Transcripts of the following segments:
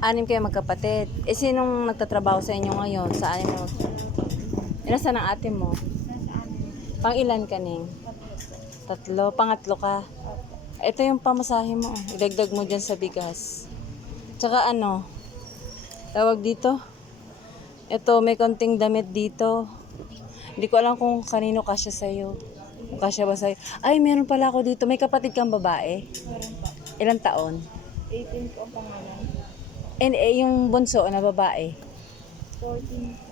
Anim kayo magkapatid. Eh, sinong nagtatrabaho sa inyo ngayon? Sa anim mo? Nasaan ang ate mo? Nasa amin. Pang ilan ka, Ning? Tatlo. Pangatlo ka. Ito yung pamasahe mo. Idagdag mo dyan sa bigas. Tsaka ano, tawag dito. Ito, may konting damit dito. Hindi ko alam kung kanino kasya sa'yo. Kung kasya ba sa'yo. Ay, meron pala ako dito. May kapatid kang babae. Meron pa. Ilang taon? 18 po ang pangalan. And yung bunso na babae. 14 po.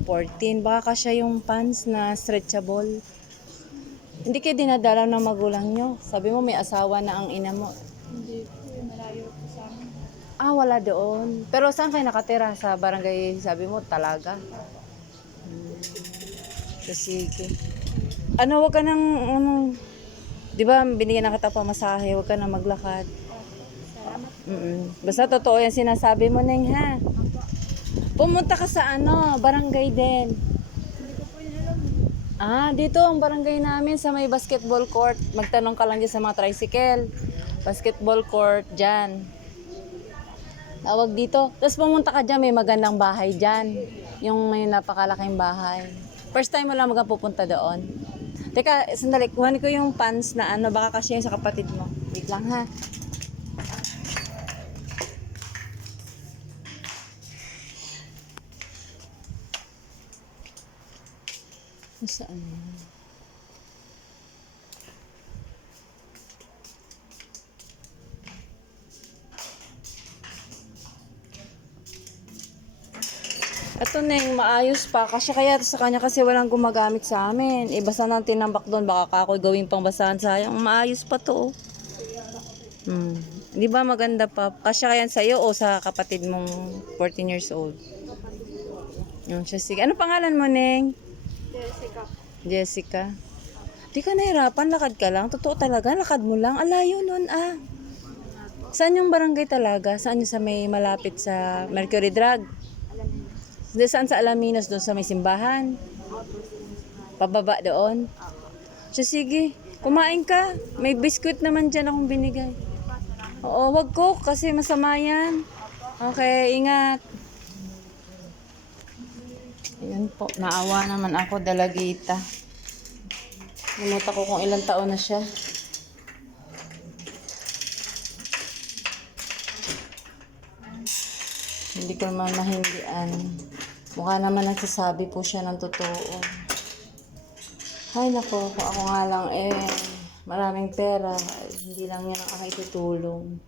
14. Baka kasya yung pants na stretchable. Hindi kayo dinadala ng magulang nyo. Sabi mo may asawa na ang ina mo. Hindi po. Malayo po sa amin. Ah, wala doon. Pero saan kayo nakatira? Sa barangay, sabi mo, Talaga? So, sige. Ano, wag ka nang, di ba, binigyan na kita pamasahe, wag ka na maglakad. Salamat. Basta totoo yan sinasabi mo, Neng, ha? Pumunta ka sa barangay din. Hindi ko po yun alam. Ah, dito ang barangay namin sa may basketball court. Magtanong ka lang dyan sa mga tricycle. Basketball court, dyan. Tawag dito. Tapos pumunta ka dyan, may magandang bahay dyan. Yung may napakalaking bahay. First time mo lang magpupunta doon. Teka, sandali. Kuhanin ko yung pants na baka kasi yung sa kapatid mo. Wait lang, ha? Saan? Ito, Neng, maayos pa. Kasi kaya sa kanya kasi walang gumagamit sa amin. Basa nang tinambak doon. Baka ako gawin pang basahan. Sayang, maayos pa to. Di ba maganda pa? Kasi kaya sa'yo o sa kapatid mong 14 years old? Siya, sige. Ano pangalan mo, Neng? Jessica. Jessica. Di ka nahirapan, lakad ka lang. Totoo talaga, lakad mo lang. Alayo nun, ah. Saan yung barangay talaga? Saan yung sa may malapit sa Mercury Drug? Alam niyo. Di saan sa Alaminos, doon sa may simbahan? Pababa doon? So, sige, kumain ka. May biskuit naman dyan akong binigay. Oo, wag ko kasi masama yan. Okay, ingat. Ayan po, naawa naman ako, dalagita. Limutan ko kung ilang taon na siya. Hindi ko naman mahindian. Mukha naman nagsasabi po siya ng totoo. Ay nako, kung ako nga lang maraming pera, hindi lang yan ang aking tutulong.